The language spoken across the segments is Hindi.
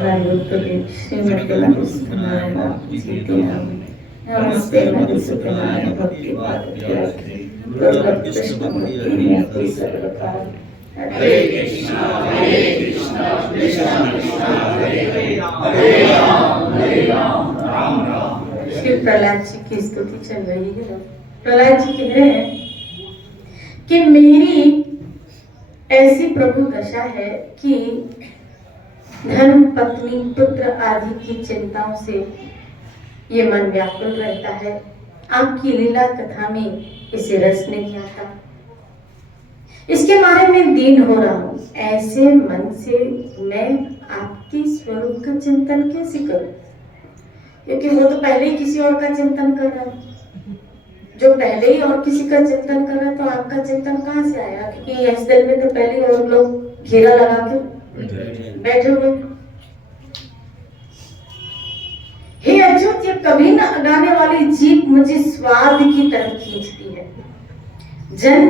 श्रीमती मधुसूदनाय नमस्ते मधुसूदनाय भक्ति दुर्लभ कृष्ण भक्ति सर्वकाल। हरे कृष्णा कृष्ण कृष्ण हरे हरे, हरे राम राम राम। श्री प्रहलाद जी की स्तुति चल रही है। प्रहलाद जी कह रहे हैं कि मेरी ऐसी प्रभु दशा है कि धन पत्नी पुत्र आदि की चिंताओं से ये मन व्याकुल रहता है। आपकी लीला कथा में इसे रस नहीं आता, इसके बारे में दीन हो रहा हूँ। ऐसे मन से मैं आपके स्वरूप का चिंतन कैसे करूं? क्योंकि वो तो पहले ही किसी और का चिंतन कर रहा है। जो पहले ही और किसी का चिंतन कर रहा है तो आपका चिंतन कहाँ से आया? क्योंकि इस दिल में तो पहले और लोग घेरा लगा के बैठे हुए। हे अच्युत, ये कभी न अगाने वाली जीभ मुझे स्वाद की तरफ खींचती है। जन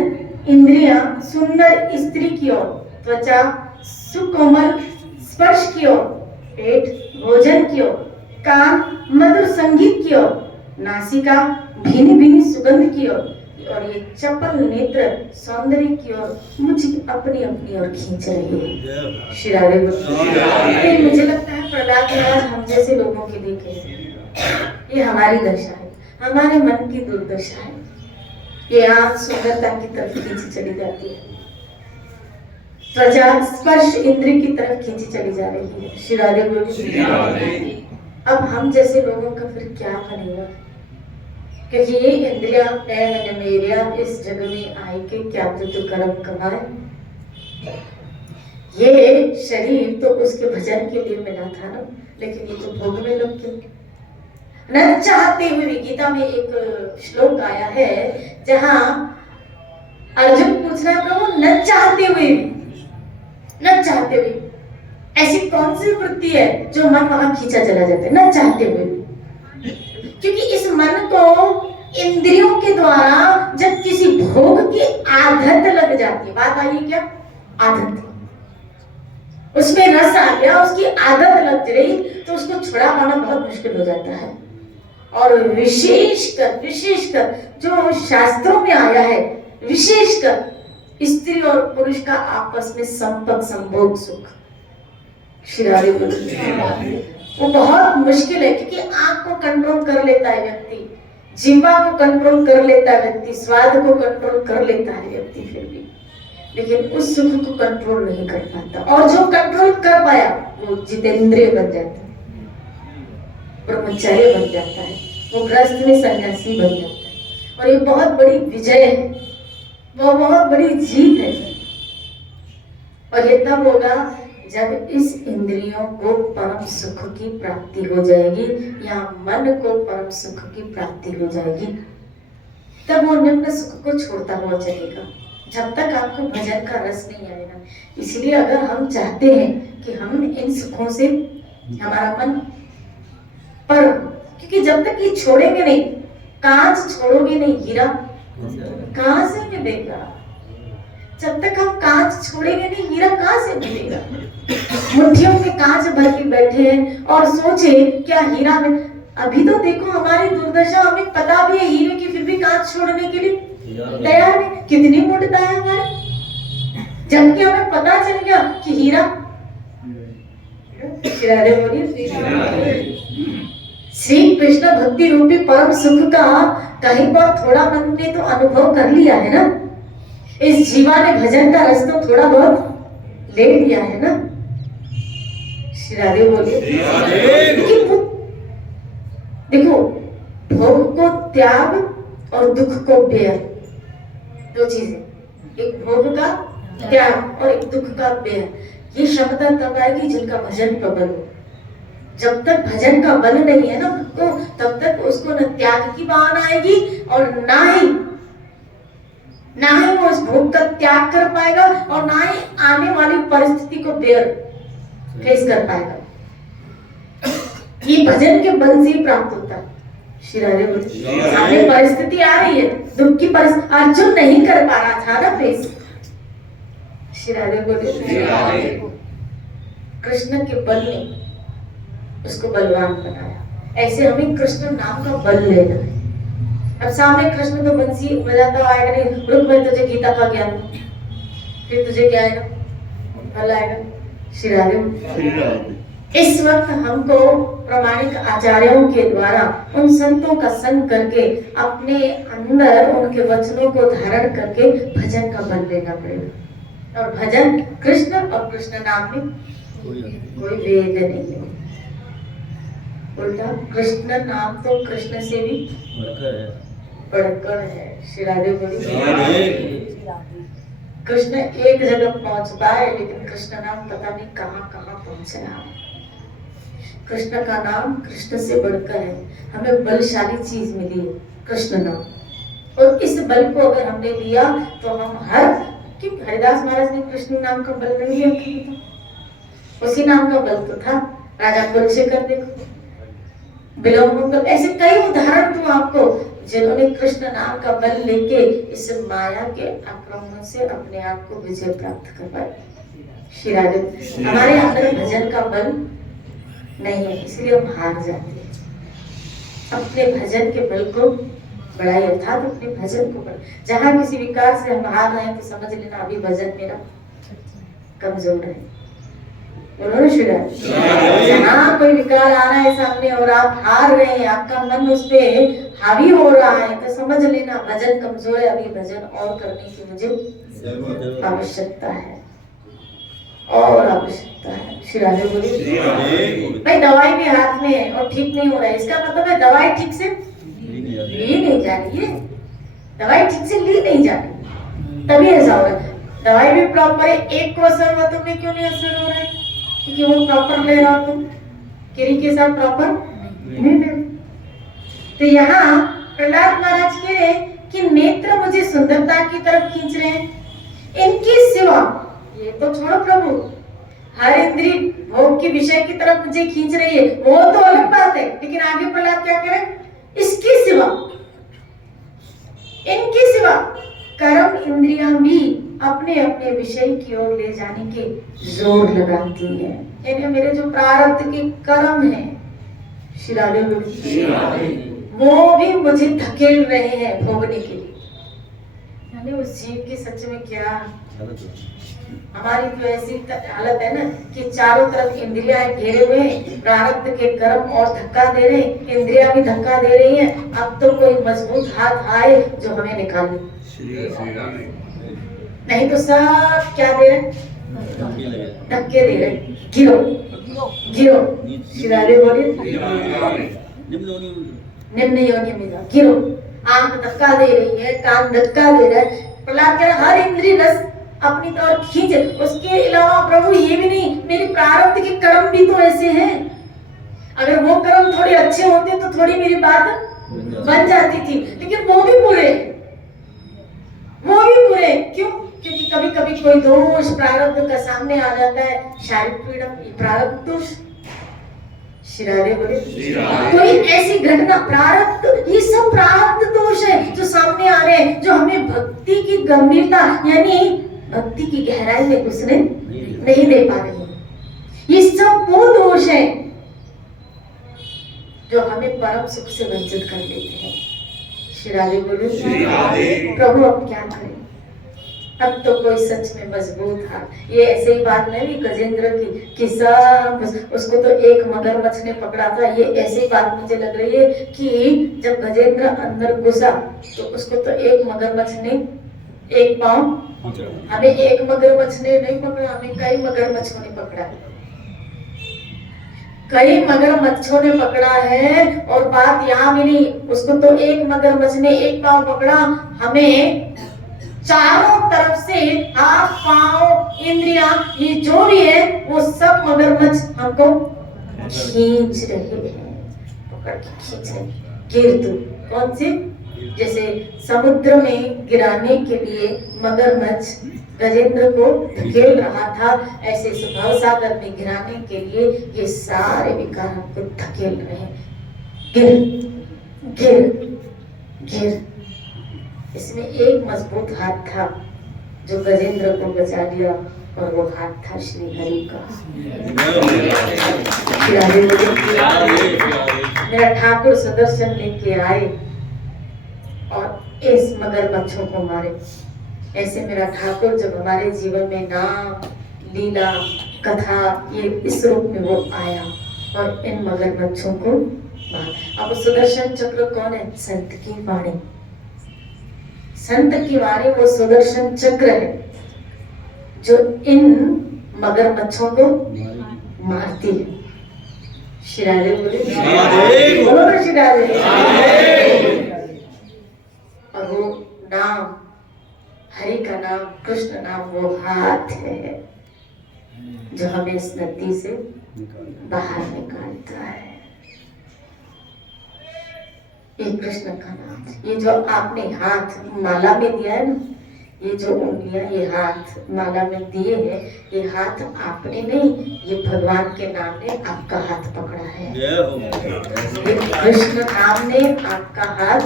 इंद्रियां सुंदर स्त्री की ओर, त्वचा सुकोमल स्पर्श की ओर, पेट भोजन की ओर, कान मधुर संगीत की ओर, नासिका भीनी भीनी सुगंध की ओर, और ये चपल नेत्र सौंदर्य की ओर मुझे अपनी अपनी ओर खींच रही है। श्री राधे। मुझे लगता है प्रहलाद महाराज हम जैसे लोगों के लिए कह रहे हैं, ये हमारी दशा है, हमारे मन की दुर्दशा है। ये आंख सुंदरता की तरफ खींची चली जाती है, त्वचा स्पर्श इंद्रिय की तरफ खींची चली जा रही है। श्री राधे। अब हम जैसे लोगों का फिर क्या बनेगा? क्योंकि ये इंद्रिया मेरिया इस जग में आई के क्या तो कर्म कमाए। ये शरीर तो उसके भजन के लिए मिला था ना, लेकिन ये तो भोग में लग गए। न चाहते हुए भी गीता में एक श्लोक आया है जहां अर्जुन पूछ रहा है प्रभु न चाहते हुए भी, न चाहते हुए ऐसी कौन सी वृत्ति है जो मन वहां खींचा चला जाता है? न चाहते हुए। क्योंकि इस मन को इंद्रियों के द्वारा जब किसी भोग की आदत लग जाती है, बात आई है क्या? आदत, उसमें रस आ गया, उसकी आदत लग गई तो उसको छुड़ा पाना बहुत मुश्किल हो जाता है। और विशेषकर जो शास्त्रों में आया है, विशेषकर स्त्री और पुरुष का आपस में संपर्क संभोग सुख, शिरारे वो बहुत मुश्किल है। क्योंकि आंख को कंट्रोल कर लेता है व्यक्ति, जिह्वा को कंट्रोल कर लेता है व्यक्ति, स्वाद को कंट्रोल कर लेता है व्यक्ति, फिर भी लेकिन उस सुख को कंट्रोल नहीं कर पाता। और जो कंट्रोल कर पाया वो जितेंद्रिय बन जाता है, ब्रह्मचारी बन जाता है, वो गृहस्थ में सन्यासी बन जाता है। और ये बहुत बड़ी विजय है, वो बहुत बड़ी जीत है। और ये तब होगा जब इस इंद्रियों को परम सुख की प्राप्ति हो जाएगी, या मन को परम सुख की प्राप्ति हो जाएगी, तब वो निम्न सुख को छोड़ता हुआ चलेगा, जब तक आपको भजन का रस नहीं आएगा। इसलिए अगर हम चाहते हैं कि हम इन सुखों से हमारा मन पर, क्योंकि जब तक ये छोड़ेंगे नहीं, कांच छोड़ोगे नहीं, हीरा कहां से मिलेगा? जब तक हम कांच छोड़ेंगे नहीं, हीरा कहां से मिलेगा? मुट्ठियों में कांच भर के बैठे हैं और सोचे क्या हीरा में, अभी तो देखो हमारी दुर्दशा, हमें पता भी है हीरे की, फिर भी कांच छोड़ने के लिए तैयार है। कितनी मूर्खता है हमारी, जबकि हमें पता चल गया कि हीरा। श्री कृष्ण भक्ति रूपी परम सुख का कहीं पर थोड़ा मन ने तो अनुभव कर लिया है ना, इस जीवा ने भजन का रस तो थोड़ा बहुत ले लिया है ना। श्री राधे बोलिए। देखो, भोग को त्याग और दुख को बेर, दो चीजें, एक भोग का त्याग और एक दुख का बेर। ये क्षमता तब आएगी जिनका भजन प्रबल हो। जब तक भजन का बल नहीं है ना, तो तब तक उसको न त्याग की भावना आएगी और ना ही वो उस भोग का त्याग कर पाएगा, और ना ही आने वाली परिस्थिति को फेस कर पाएगा। ये भजन के बल से ही प्राप्त होता है। सामने परिस्थिति आ रही है, दुख की परिस्थिति, अर्जुन नहीं कर पा रहा था ना फेस। कृष्ण के बल में उसको बलवान बनाया। ऐसे हमें कृष्ण नाम का बल लेना है। अब सामने कृष्ण तो बंसी बजाता आएगा नहीं, रुक मैं तुझे गीता का ज्ञान दूं, फिर तुझे क्या आएगा, बल आएगा। श्री राधे। इस वक्त हमको प्रामाणिक आचार्यों के द्वारा उन संतों का संग करके अपने अंदर उनके वचनों को धारण करके भजन का बल लेना पड़ेगा। और भजन कृष्ण और कृष्ण नाम में कोई वेद नहीं है, उल्टा कृष्ण नाम तो कृष्ण से भी बढ़कर है। श्री राधे बोली। कृष्ण एक जगह पहुंच पाए, लेकिन कृष्ण नाम पता नहीं कहां कहां पहुंचना। कृष्ण का नाम कृष्ण से बढ़कर है। हमें बलशाली चीज मिली है कृष्ण नाम, और इस बल को अगर हमने लिया तो हम कि हरिदास महाराज ने कृष्ण नाम का बल नहीं लिया, उसी नाम का बल तो था। राजा कुलशेखर देखो, बिलोंग, ऐसे कई उदाहरण तो आपको जिन्होंने कृष्ण नाम का बल लेके इस माया के आक्रमण से अपने आप को विजय प्राप्त कर पाए। श्री राधे। हमारे अंदर भजन का बल नहीं है, इसलिए हम हार जाते हैं। अपने भजन के बल को बढ़ाइए, अर्थात अपने भजन को बढ़ाइए। जहां किसी विकार से हम हार रहे हैं तो समझ लेना अभी भजन मेरा कमजोर है। जहाँ कोई विकार आ रहा है सामने और आप हार रहे हैं, आपका मन उस पे हावी हो रहा है, तो समझ लेना भजन कमजोर है, अभी भजन और करने की मुझे आवश्यकता है, और आवश्यकता है। श्री राधे बोली। भाई दवाई भी हाथ में है और ठीक नहीं हो रहा है, इसका मतलब है दवाई ठीक से ली नहीं जा रही है, दवाई ठीक से ली नहीं जा रही, तभी ऐसा हो रहा है। दवाई भी प्रॉपर है, एक को असर हुआ तुम्हें क्यों नहीं असर हो रहा है? क्योंकि वो प्रॉपर ले रहा हो तुम, किरी के साथ प्रॉपर नहीं ले। तो यहाँ प्रहलाद महाराज कह रहे कि नेत्र मुझे सुंदरता की तरफ खींच रहे हैं, इनकी सिवा, ये तो छोड़ो प्रभु, हर इंद्रिय भोग के विषय की तरफ मुझे खींच रही है, वो तो अलग बात है। लेकिन आगे प्रहलाद क्या करे, इसकी सिवा, इनकी सिवा कर्म इंद्रियां भी अपने अपने विषय की ओर ले जाने के जोर लगाती है। यानी मेरे जो प्रारब्ध के कर्म है, श्री राधे, वो भी मुझे धकेल रहे हैं भोगने के लिए। यानी उस जीव की सच में क्या, हमारी तो ऐसी हालत है ना कि चारों तरफ इंद्रियां घेरे हुए हैं, प्रारब्ध के कर्म और धक्का दे रहे हैं, इंद्रियां भी धक्का दे रही हैं। अब तो कोई मजबूत हाथ आए जो हमें निकाले, नहीं तो सब क्या दे रहे, धक्के दे रहे, गिरो गिरो। श्री राधे बोलिए, निम्न योनि में जाओ, गिरो। आंख धक्का दे रही है, कान धक्का दे रहा है, प्रहलाद कह रहा हर इंद्रिय रस अपनी तरफ खींचे। उसके अलावा प्रभु ये भी नहीं, मेरी प्रारब्ध के कर्म भी तो ऐसे हैं, अगर वो कर्म थोड़े अच्छे होते तो थोड़ी मेरी बात बन जाती थी, लेकिन वो भी बुरे, वो भी बुरे। क्यों? क्योंकि कभी कभी कोई दोष प्रारब्ध का सामने आ जाता है, शारीरिक पीड़ा, प्रारब्ध दोष। श्री राधे बोले। कोई ऐसी घटना, प्रारब्ध, ये सब प्रारब्ध दोष है जो सामने आ रहे हैं, जो हमें भक्ति की गंभीरता यानी भक्ति की गहराई में घुसने नहीं दे पा रही। ये सब वो दोष है जो हमें परम सुख से वंचित कर देते हैं। श्री राधे बोले। प्रभु अब क्या करें, अब तो कोई सच में मजबूत था। ये ऐसे ही बात नहीं गजेंद्र की कि सब उसको तो एक मगरमच्छ ने पकड़ा था, ये ऐसी बात मुझे लग रही है कि जब गजेंद्र अंदर घुसा तो उसको तो एक मगरमच्छ ने एक पांव, हमें एक मगरमच्छ ने नहीं पकड़ा, हमें कई मगरमच्छों ने पकड़ा, कई मगरमच्छों ने पकड़ा है। और बात यहाँ भी नहीं, उसको तो एक मगरमच्छ ने एक पांव पकड़ा, हमें चारों तरफ से हाथ पांव इंद्रियां ये जो भी है वो सब मगरमच्छ हमको खींच रहे हैं, पकड़ के खींच रहे। गिर तू, कौन सी, जैसे समुद्र में गिराने के लिए मगरमच्छ गजेंद्र को धकेल रहा था, ऐसे स्वभाव सागर में गिराने के लिए ये सारे विकार हमको धकेल रहे हैं। गिर गिर गिर। इसमें एक मजबूत हाथ था जो गजेंद्र को बचा लिया, और वो हाथ था श्री हरि का। राधे मेरा ठाकुर सुदर्शन लेके आए और इस मगरमच्छों को मारे। ऐसे मेरा ठाकुर जब हमारे जीवन में नाम लीला कथा ये इस रूप में वो आया और इन मगरमच्छों को मारा। अब सुदर्शन चक्र कौन है? संत की वाणी। संत की वाणी वो सुदर्शन चक्र है जो इन मगरमच्छों को मारती है। शिरारे बोले बोलो ना शिरारे। और वो नाम हरि का नाम कृष्ण नाम वो हाथ है जो हमें इस नदी से बाहर निकालता है। ये कृष्ण का नाम। ये जो आपने हाथ माला में दिया है ना, ये जो उंगलियां ये हाथ माला में दिए हैं, ये हाथ आपने नहीं, ये भगवान के नाम ने आपका हाथ पकड़ा है। ये कृष्ण नाम ने आपका हाथ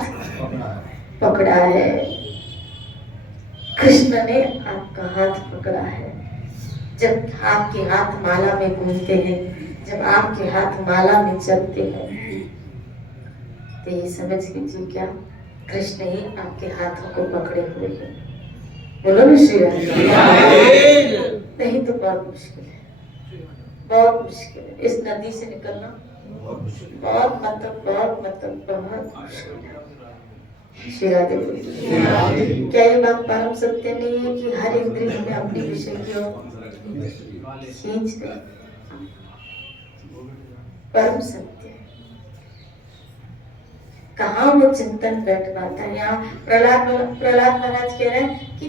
पकड़ा है। कृष्ण ने आपका हाथ पकड़ा है। जब आपके हाथ माला में घूमते हैं, जब आपके हाथ माला में चलते हैं, तो ये समझ लीजिए क्या कृष्ण ही आपके हाथों को पकड़े हुए हैं। बोलो ना श्री राम। नहीं तो बहुत मुश्किल है, बहुत मुश्किल है इस नदी से निकलना। बहुत मुश्किल है। श्री राधे। क्या ये बात परम सत्य नहीं है कि हर इंद्रिय हमें अपने विषय की ओर खींच दे? परम सत्य है। कहाँ वो चिंतन बैठ पाता है? यहाँ प्रहलाद महाराज कह रहे हैं कि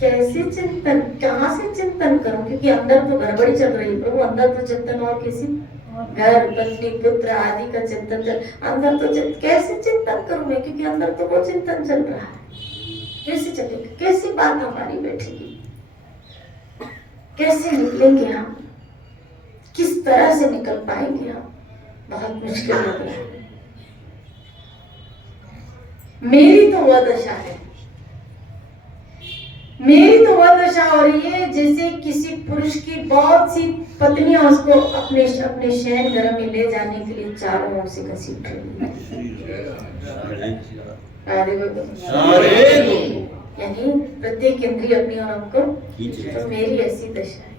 कैसे चिंतन, कहाँ से चिंतन करूं, क्योंकि अंदर तो गड़बड़ी चल रही है प्रभु। अंदर तो चिंतन और किसी घर पत्नी पुत्र आदि का चिंतन चल, अंदर तो कैसे चिंतन करूं मैं, क्योंकि अंदर तो वो चिंतन चल रहा है। कैसे चलेगा? कैसी बात हमारी बैठेगी? कैसे निकलेंगे हम? किस तरह से निकल पाएंगे हम? बहुत मुश्किल लग रहा है। मेरी तो वह दशा है, मेरी तो वह दशा हो रही है जैसे किसी पुरुष की बहुत सी पत्नियां उसको अपने शयन घर में ले जाने के लिए चारों ओर से घसीट रही है। यानी प्रत्येक इंद्रिय अपनी ओर हमको, तो मेरी ऐसी दशा है,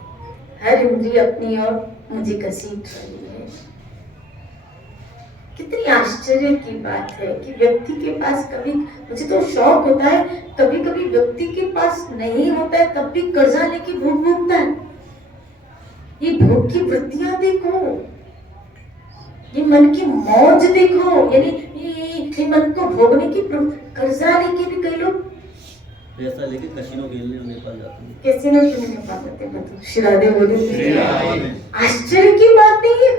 हर इंद्रिय अपनी ओर मुझे घसीट रही है। कितनी आश्चर्य की बात है कि व्यक्ति के पास कभी, मुझे तो शौक होता है, कभी कभी व्यक्ति के पास नहीं होता है तब भी कर्जा लेके भूख भूखता है। ये भूख की वृत्तियां देखो, ये मन की मौज देखो, यानी ये मन को भोगने की कर्जा लेके भी कई लोग पैसा लेके कैसीनो खेलने नेपाल जाते हैं। कैसीनो खेलने नेपाल जाते हैं। शिरादे बोले आश्चर्य की बात नहीं है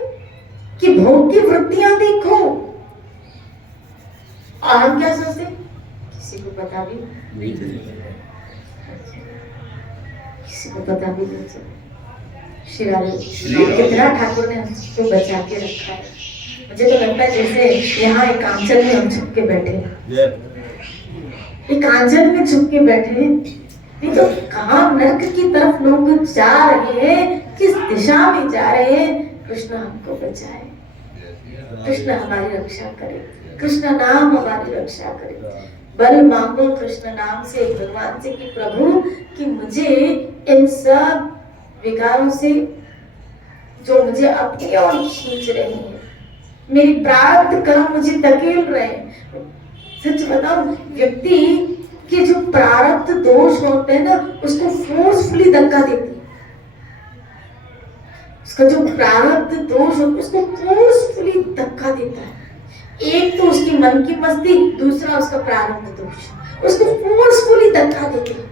कि भोग की वृत्तियां देखो। और हम क्या सोचते, किसी को पता भी नहीं चलेगा, किसी को पता भी नहीं चलेगा। शिरादे कितना ठाकुर ने हमको बचा के रखा है। मुझे तो लगता है जैसे यहाँ एक आंचल में हम छुप के बैठे हैं, एक आंचल में छुप के बैठे हैं। नहीं तो कहाँ नरक की तरफ लोग जा रहे हैं, किस दिशा में जा रहे हैं। कृष्ण हमको बचाए, कृष्ण हमारी रक्षा करे, कृष्ण नाम हमारी रक्षा करे। बल मांगो कृष्ण नाम से, भगवान से कि प्रभु कि मुझे इन सब विकारों से जो मुझे अपनी ओर खींच रहे हैं, मेरी प्रारब्ध कर्म मुझे धकेल रहे हैं। सच बताओ, व्यक्ति के जो प्रारब्ध दोष होते हैं ना, उसको फोर्सफुली धक्का देते हैं। उसका जो प्रारब्ध दोष होता है उसको फोर्सफुली धक्का देता है। एक तो उसकी मन की मस्ती, दूसरा उसका प्रारब्ध दोष, उसको फोर्सफुली धक्का देते हैं।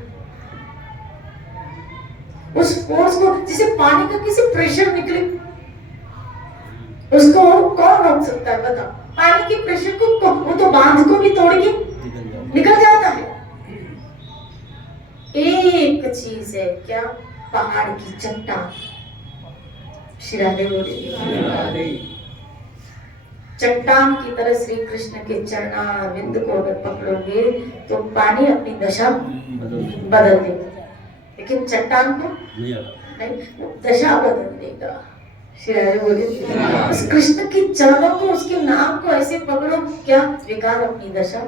उस फोर्स को, जैसे पानी का किसी प्रेशर निकले, उसको कौन रोक सकता है बताओ? पानी के प्रेशर को वो तो बांध को भी तोड़ के निकल जाता है। एक चीज है क्या? पहाड़ की चट्टान। शिरादे बोले चट्टान की तरह श्री कृष्ण के चरणारविंद को अगर पकड़ोगे तो पानी अपनी दशा बदल देगा, लेकिन चट्टान को नहीं, वो दशा बदल देगा। श्री राधे बोले उस कृष्ण के चरणों को, उसके नाम को ऐसे पकड़ो, क्या विकार अपनी दशा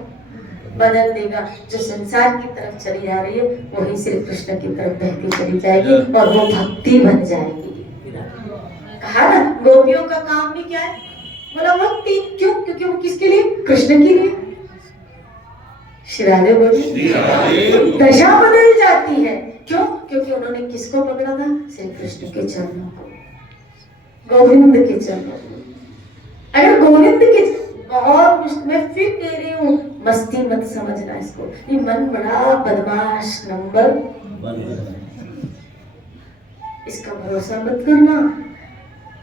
बदल देगा। जो संसार की तरफ चली जा रही है वही श्री कृष्ण की तरफ बहती चली जाएगी और वो भक्ति बन जाएगी। कहा ना गोपियों का काम भी क्या है, बोला भक्ति। क्यों? क्योंकि वो किसके लिए? कृष्ण के लिए। श्री राधे बोली दशा बदल जाती है। क्यों? क्योंकि उन्होंने किसको पकड़ा था? श्री कृष्ण के चरणों को, गोविंद के चरणों को। अगर गोविंद के, बहुत मैं फिर कह रही हूँ, मस्ती मत समझना इसको, ये मन बड़ा बदमाश नंबर, इसका भरोसा मत करना।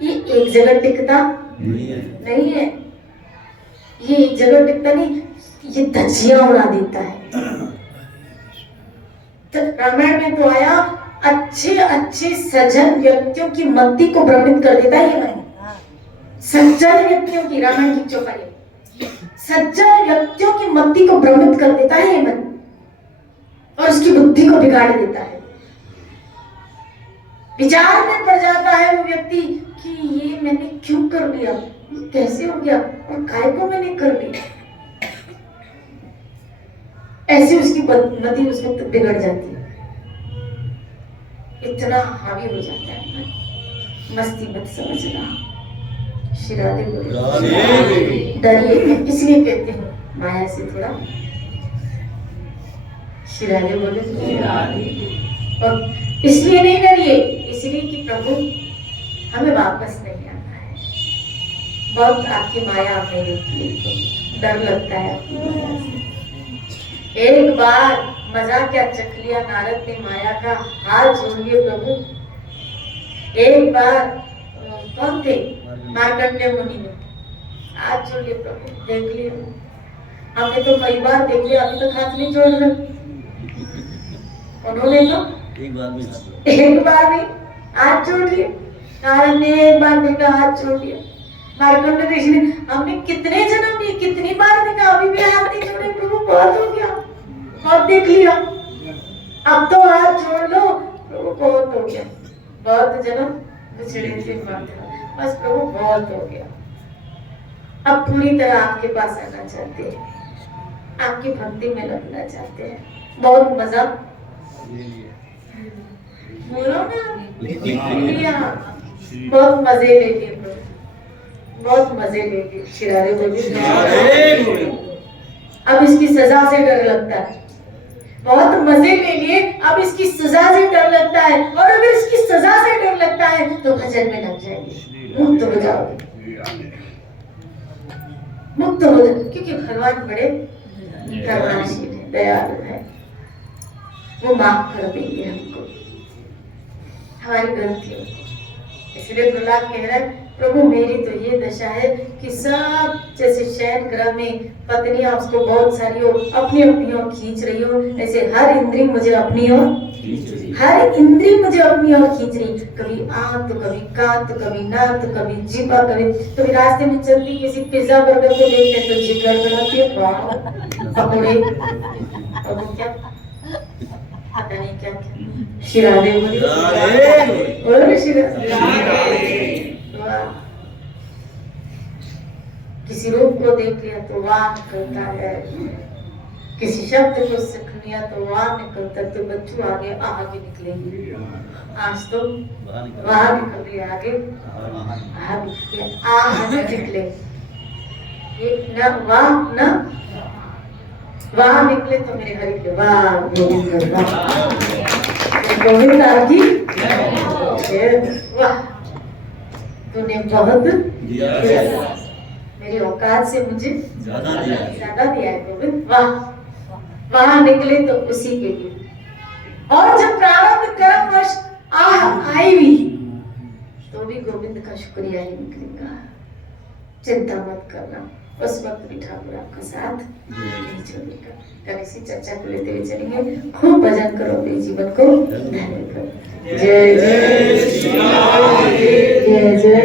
ये एक जगह टिकता नहीं है, ये एक जगह टिकता नहीं, ये धज्जियां उड़ा देता है। तो रामायण में तो आया अच्छे अच्छे सज्जन व्यक्तियों की मति को भ्रमित कर देता है ये मन। सज्जन व्यक्तियों की, रामायण की चौपाई, सज्जन व्यक्तियों की मति को भ्रमित कर देता है ये मन और उसकी बुद्धि को बिगाड़ देता है। विचार में पड़ जाता है वो व्यक्ति कि ये मैंने क्यों कर लिया, ये कैसे हो गया और काय को मैंने कर लिया। ऐसे उसकी मति उस वक्त बिगड़ जाती है, इतना हावी हो जाता है। मस्ती मत समझना। श्री राधे बोले डरिए, इसलिए कहते हैं माया से थोड़ा। श्री राधे बोले और इसलिए नहीं डरिए, इसलिए कि प्रभु हमें वापस नहीं आना है। बहुत आपकी माया आपने देखी तो डर लगता है आपकी माया से। एक बार मजा क्या चख लिया नारद ने माया का, हाथ जोड़िए प्रभु। एक बार कौन थे? मार्कंडेय मुनि ने हाथ जोड़िए प्रभु, देख लिया। हमने तो कई बार देख लिया, अभी तक हाथ नहीं जोड़ रहे। उन्होंने तो एक बार नहीं हाथ जोड़ लिए। नारद ने एक बार देखा, हाथ जोड़ लिया। मार्कंडेय ऋषि ने, हमने कितने जन्म लिए, कितनी बार देखा, अभी भी हाथ नहीं जोड़े प्रभु, बहुत हो गया, बहुत देख लिया, अब तो हाथ जोड़ लो प्रभु, बहुत हो गया, बहुत जन्म बिछड़े थे बस प्रभु, बहुत हो गया। अब पूरी तरह आपके पास आना चाहते हैं, आपकी भक्ति में लगना चाहते हैं। बहुत मजा बोलो ना, बहुत मजे ले लिए प्रभु, बहुत मजे ले लिए। श्री राधे बोलिए अब इसकी सजा से डर लगता है। बहुत मजे ले लिए, अब इसकी सजा से डर लगता है। और अगर इसकी सजा से डर लगता है तो भजन में लग जाएंगे, मुक्त हो जाओगे, मुक्त हो जाओगे। क्योंकि भगवान बड़े करुणाशील है, दयालु है, वो माफ कर देंगे हमको हमारी गलतियों को। इसलिए प्रहलाद कह रहा है प्रभु मेरी तो ये दशा है कि सब जैसे शयन ग्रह में पत्नियां उसको बहुत सारी हो, अपनी अपनी ओर खींच रही हो, ऐसे हर इंद्री मुझे अपनी ओर, हर इंद्री मुझे अपनी ओर खींच रही। कभी आंख तो कभी कान तो कभी नाक तो कभी जीवा, कभी रास्ते में चलती किसी पिज्जा बर्गर को देखते हैं तो जीभ गड़गड़ाती है, पकौड़े और वो क्या पता नहीं क्या क्या। श्री राधे बोले श्री राधे। किसी रूप को देख लिया तो वाह निकलता है, किसी शब्द को सीख लिया तो वाह निकलता है, तो बच्चों आगे आह भी निकलेगी। आज तो वाह निकल रही है, आगे आह निकले, ये न वाह न वाह निकले तो मेरे हरि के वाह गोविंद गोविंद आपकी वाह, तूने बहुत मेरी औकात से मुझे ज्यादा दिया है गोविंद, वाह वहां निकले तो उसी के लिए। और जब प्रारब्ध कर्म वश आह आई भी तो भी गोविंद का शुक्रिया ही निकलेगा। चिंता मत करना, उस वक्त भी ठाकुर आपका साथ नहीं छोड़ेगा। कल इसी चर्चा को लेते हुए चलेंगे। खूब भजन करो, अपने जीवन को धन्य करो। जय जय जय जय।